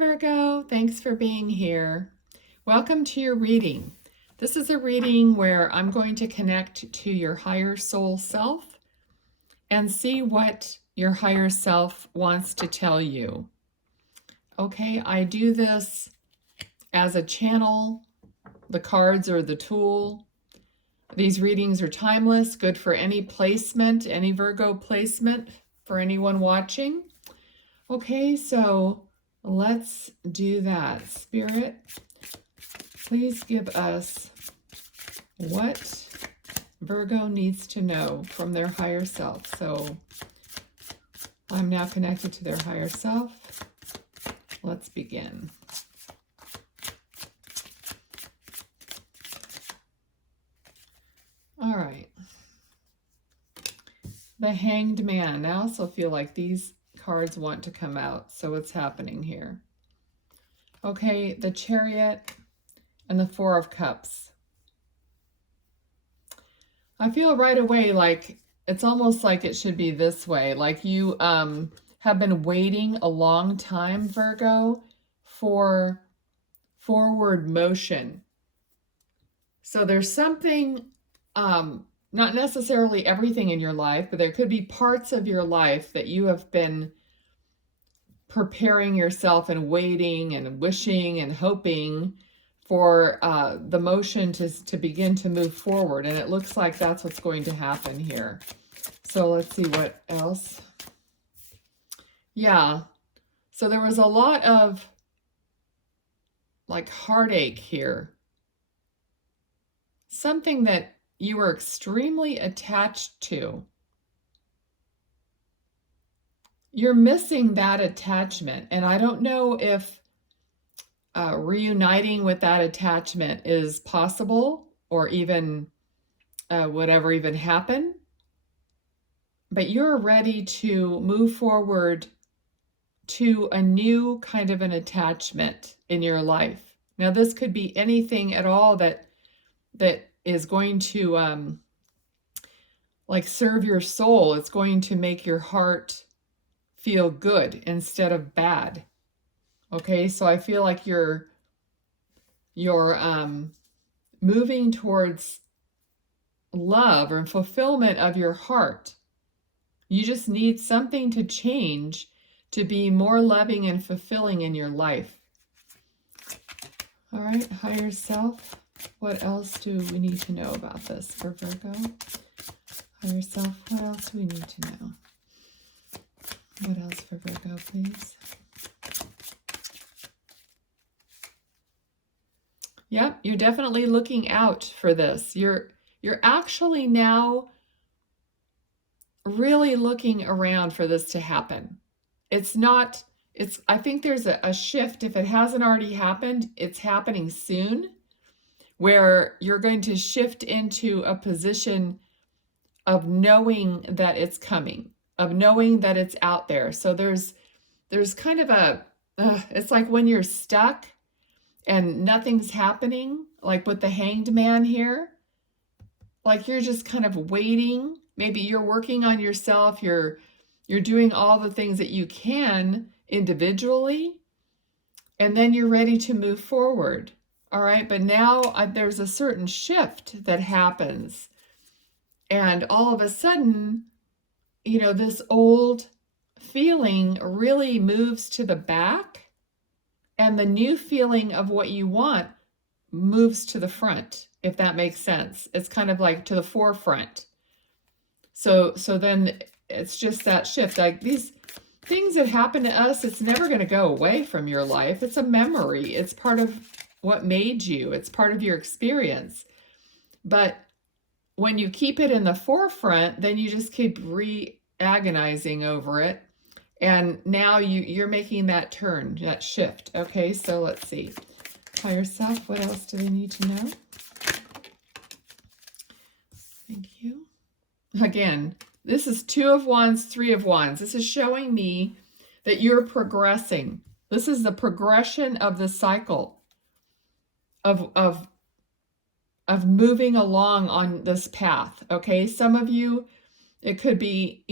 Virgo. Thanks for being here. Welcome to your reading. This is a reading where I'm going to connect to your higher soul self and see what your higher self wants to tell you. Okay, I do this as a channel. The cards are the tool. These readings are timeless, good for any placement, any Virgo placement for anyone watching. Okay, so let's do that. Spirit, please give us what Virgo needs to know from their higher self. So I'm now connected to their higher self. Let's begin. All right. The Hanged Man. I also feel like these cards want to come out, so what's happening here? Okay, the Chariot and the Four of Cups. I feel right away like it's almost like it should be this way, like you have been waiting a long time, Virgo, for forward motion. So there's something, not necessarily everything in your life, but there could be parts of your life that you have been preparing yourself and waiting and wishing and hoping for the motion to begin to move forward. And it looks like that's what's going to happen here. So let's see what else. Yeah. So there was a lot of like heartache here. Something that you were extremely attached to. You're missing that attachment. And I don't know if reuniting with that attachment is possible or even would ever even happen. But you're ready to move forward to a new kind of an attachment in your life. Now, this could be anything at all that is going to like serve your soul. It's going to make your heart feel good instead of bad. Okay, so I feel like you're moving towards love or fulfillment of your heart. You just need something to change to be more loving and fulfilling in your life. All right, higher self. What else do we need to know about this for Virgo? Higher self, what else do we need to know? What else for Virgo, please? Yep, you're definitely looking out for this. You're actually now really looking around for this to happen. I think there's a shift. If it hasn't already happened, it's happening soon, where you're going to shift into a position of knowing that it's coming, of knowing that it's out there. So there's kind of it's like when you're stuck and nothing's happening, like with the Hanged Man here, like you're just kind of waiting. Maybe you're working on yourself. You're doing all the things that you can individually, and then you're ready to move forward. All right, but now there's a certain shift that happens. And all of a sudden, this old feeling really moves to the back, and the new feeling of what you want moves to the front, if that makes sense. It's kind of like to the forefront. So then it's just that shift. Like these things that happen to us, it's never going to go away from your life. It's a memory. It's part of what made you. It's part of your experience. But when you keep it in the forefront, then you just keep agonizing over it. And now you're making that turn, that shift. Okay, so let's see. Higher self, what else do they need to know? Thank you. Again, this is 2 of Wands, 3 of Wands. This is showing me that you're progressing. This is the progression of the cycle of moving along on this path. Okay, some of you, it could be,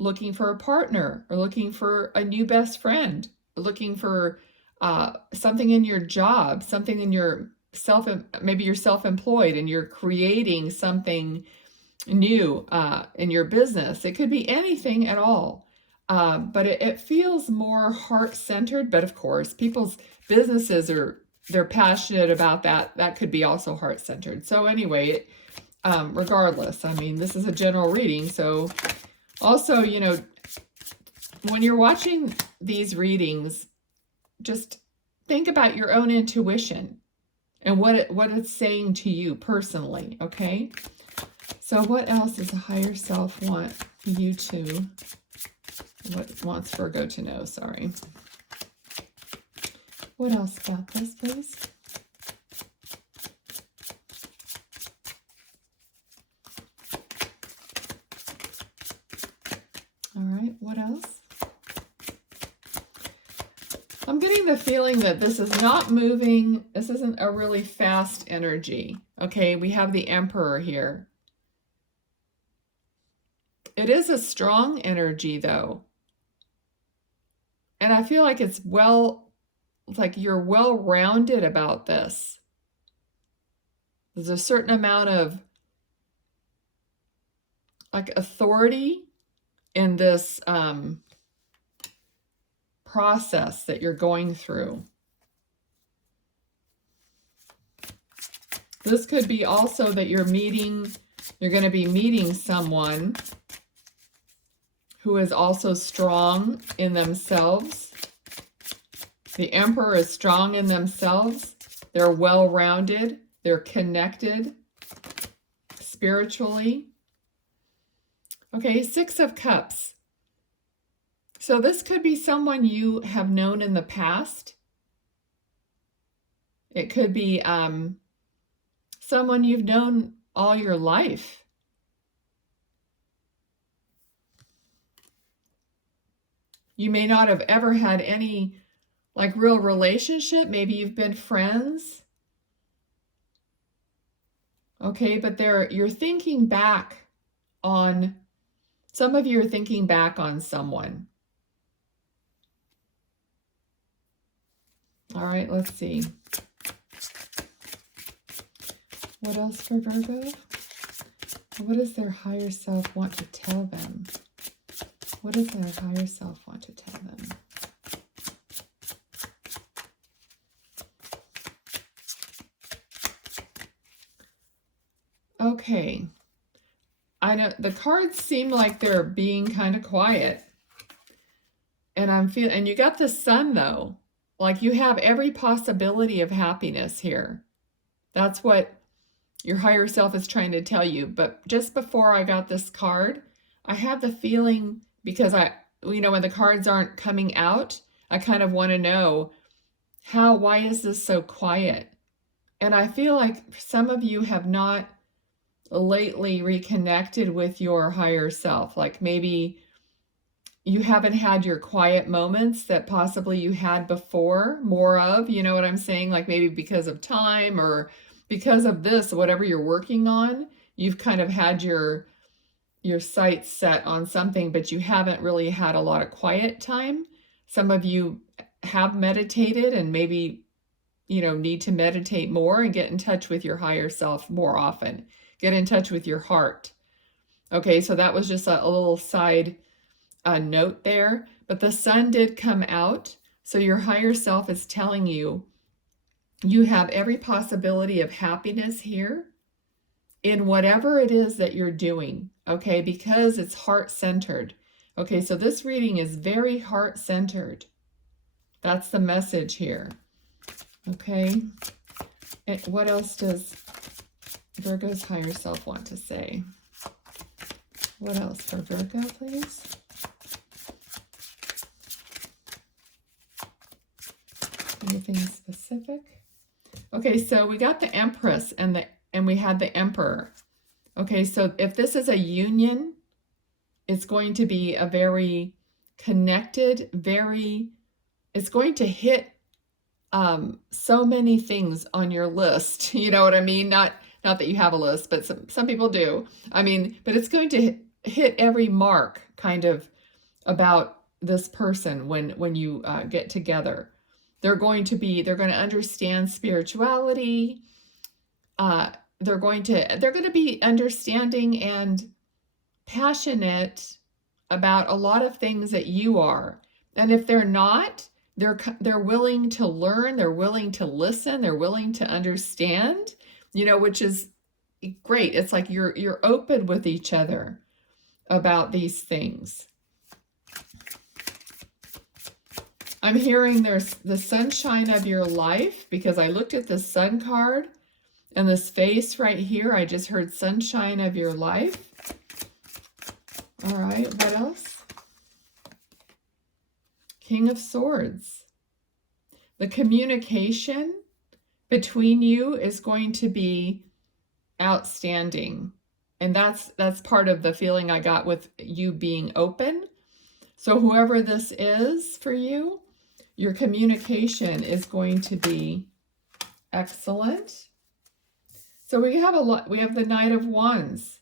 looking for a partner or looking for a new best friend, looking for something in your job, something in your maybe you're self-employed and you're creating something new in your business. It could be anything at all. But it feels more heart-centered. But of course, people's businesses they're passionate about that. That could be also heart-centered. So anyway, regardless, I mean, this is a general reading. So also, you know, when you're watching these readings, just think about your own intuition and what it's saying to you personally, okay? So what else does the higher self want you to, what wants Virgo to know, sorry. What else about this, please? All right, what else? I'm getting the feeling that this is not moving. This isn't a really fast energy. Okay, we have the Emperor here. It is a strong energy, though. And I feel like it's like you're well-rounded about this. There's a certain amount of like authority in this process that you're going through. This could be also that you're going to be meeting someone who is also strong in themselves. The Emperor is strong in themselves. They're well-rounded. They're connected spiritually. Okay, Six of Cups. So this could be someone you have known in the past. It could be someone you've known all your life. You may not have ever had any like real relationship. Maybe you've been friends. Okay, but you're thinking back on, some of you are thinking back on someone. All right, let's see. What else for Virgo? What does their higher self want to tell them? What does their higher self want to tell them? Okay. I know the cards seem like they're being kind of quiet. And and you got the Sun though. Like you have every possibility of happiness here. That's what your higher self is trying to tell you. But just before I got this card, I had the feeling, because when the cards aren't coming out, I kind of want to know why is this so quiet? And I feel like some of you have not lately reconnected with your higher self. Like maybe you haven't had your quiet moments that possibly you had before, more of, you know what I'm saying? Like maybe because of time or because of this, whatever you're working on, you've kind of had your sights set on something, but you haven't really had a lot of quiet time. Some of you have meditated and maybe, need to meditate more and get in touch with your higher self more often. Get in touch with your heart. Okay, so that was just a little side note there, but the Sun did come out. So your higher self is telling you, you have every possibility of happiness here in whatever it is that you're doing, okay, because it's heart-centered. Okay, so this reading is very heart-centered. That's the message here. Okay, and what else does Virgo's higher self want to say? What else for Virgo, please? Anything specific? Okay, so we got the Empress and we had the Emperor. Okay, so if this is a union, it's going to be a very connected, it's going to hit so many things on your list. You know what I mean? Not that you have a list, but some people do. I mean, but it's going to hit every mark kind of about this person when you get together. They're going to understand spirituality. They're going to be understanding and passionate about a lot of things that you are. And if they're not, they're willing to learn, they're willing to listen, they're willing to understand, which is great. It's like you're open with each other about these things. I'm hearing there's the sunshine of your life, because I looked at the sun card and this face right here. I just heard sunshine of your life. All right, what else? King of Swords. The communication between you is going to be outstanding. And that's part of the feeling I got with you being open. So whoever this is for you, your communication is going to be excellent. So we have the Knight of Wands.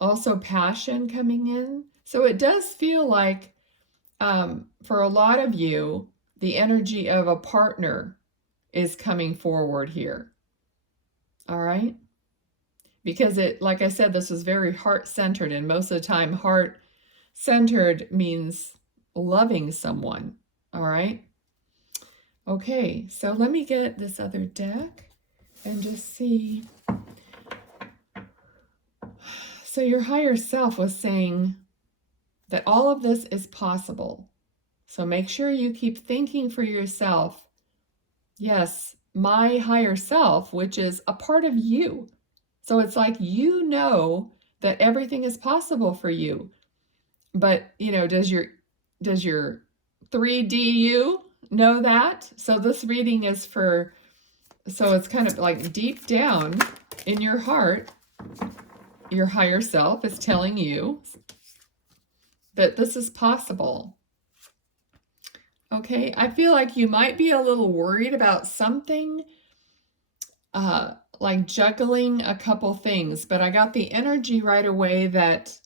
Also passion coming in. So it does feel like for a lot of you, the energy of a partner is coming forward here. All right? Because like I said, this is very heart-centered, and most of the time heart-centered means loving someone. All right? Okay, so let me get this other deck and just see. So your higher self was saying that all of this is possible. So make sure you keep thinking for yourself, yes, my higher self, which is a part of you. So it's like that everything is possible for you. But, does your 3D you know that? So this reading is so it's kind of like deep down in your heart, your higher self is telling you that this is possible. Okay, I feel like you might be a little worried about something, like juggling a couple things, but I got the energy right away that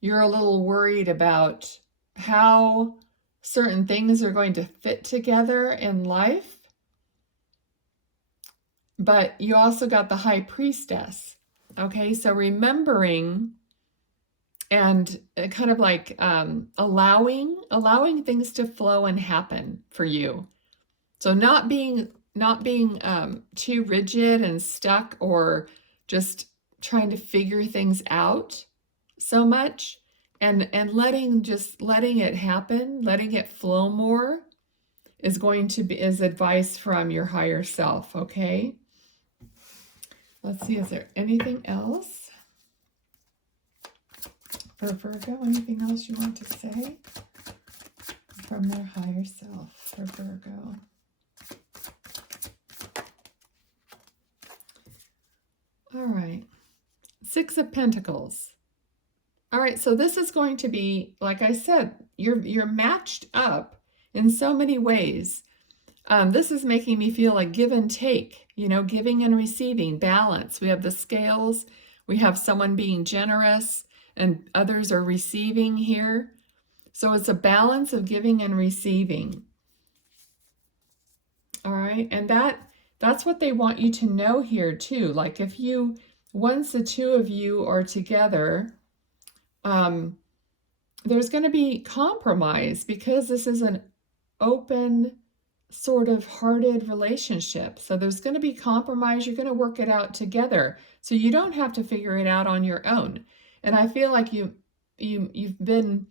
you're a little worried about how certain things are going to fit together in life. But you also got the High Priestess. Okay, so remembering and kind of like allowing things to flow and happen for you. So not being too rigid and stuck, or just trying to figure things out so much, and letting it happen, letting it flow more is advice from your higher self. Okay, let's see, is there anything else for Virgo? Anything else you want to say from their higher self for Virgo? All right, Six of Pentacles. All right, so this is going to be, like I said, you're matched up in so many ways. This is making me feel like give and take, giving and receiving, balance. We have the scales. We have someone being generous and others are receiving here. So it's a balance of giving and receiving. All right, and that's what they want you to know here too. Like once the two of you are together, there's going to be compromise, because this is an open, sort of hearted relationship. So there's going to be compromise. You're going to work it out together. So you don't have to figure it out on your own. And I feel like you've been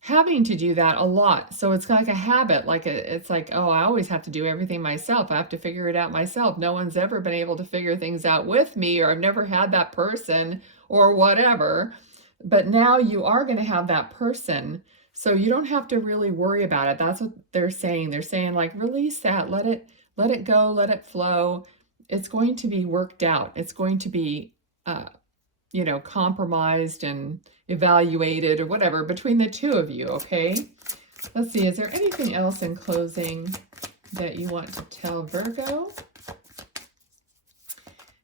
having to do that a lot. So it's like a habit. It's like, oh, I always have to do everything myself. I have to figure it out myself. No one's ever been able to figure things out with me, or I've never had that person, or whatever. But now you are going to have that person. So you don't have to really worry about it. That's what they're saying. They're saying, like, release that, let it go, let it flow. It's going to be worked out. It's going to be, compromised and evaluated or whatever between the two of you. Okay. Let's see. Is there anything else in closing that you want to tell Virgo?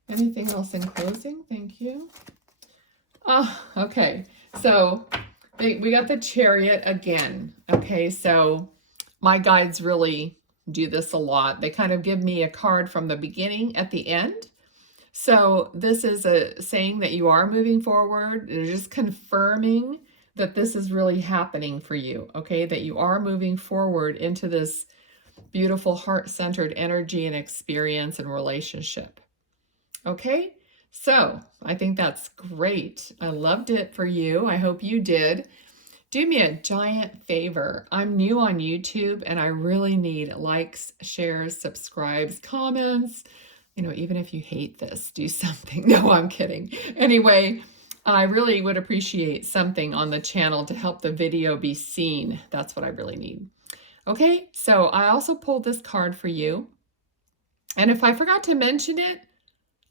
Anything else in closing? Thank you. Oh, okay. So we got the Chariot again. Okay, so my guides really do this a lot. They kind of give me a card from the beginning at the end. So this is a saying that you are moving forward. They're just confirming that this is really happening for you, okay? That you are moving forward into this beautiful heart-centered energy and experience and relationship. Okay? So I think that's great. I loved it for you. I hope you did. Do me a giant favor. I'm new on YouTube and I really need likes, shares, subscribes, comments. You know, even if you hate this, do something. No, I'm kidding. Anyway, I really would appreciate something on the channel to help the video be seen. That's what I really need. Okay, so I also pulled this card for you. And if I forgot to mention it,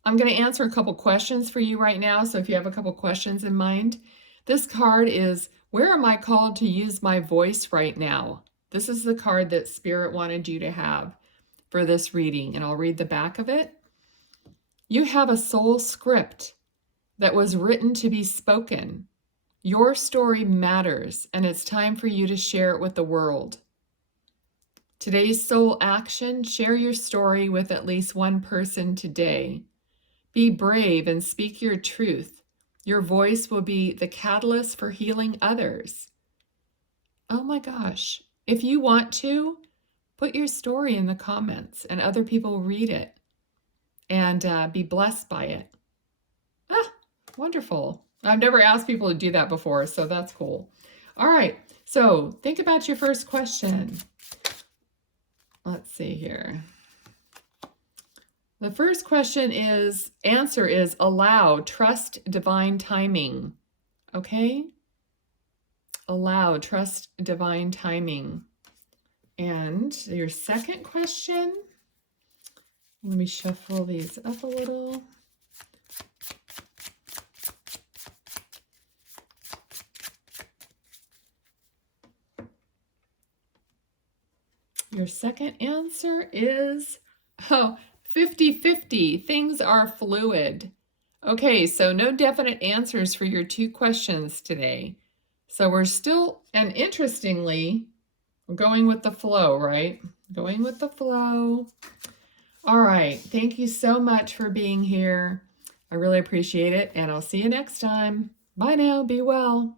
I'm going to answer a couple questions for you right now. So if you have a couple questions in mind, this card is, where am I called to use my voice right now? This is the card that Spirit wanted you to have for this reading, and I'll read the back of it. You have a soul script that was written to be spoken. Your story matters, and it's time for you to share it with the world. Today's soul action, share your story with at least one person today. Be brave and speak your truth. Your voice will be the catalyst for healing others. Oh my gosh. If you want to, put your story in the comments and other people will read it and be blessed by it. Ah, wonderful. I've never asked people to do that before, so that's cool. All right, so think about your first question. Let's see here. The first question is, answer is allow, trust divine timing. Okay? Allow, trust divine timing. And your second question, let me shuffle these up a little. Your second answer is, 50-50. Things are fluid. Okay, so no definite answers for your two questions today. So we're still, and interestingly, we're going with the flow, right? Going with the flow. All right, thank you so much for being here. I really appreciate it, and I'll see you next time. Bye now, be well.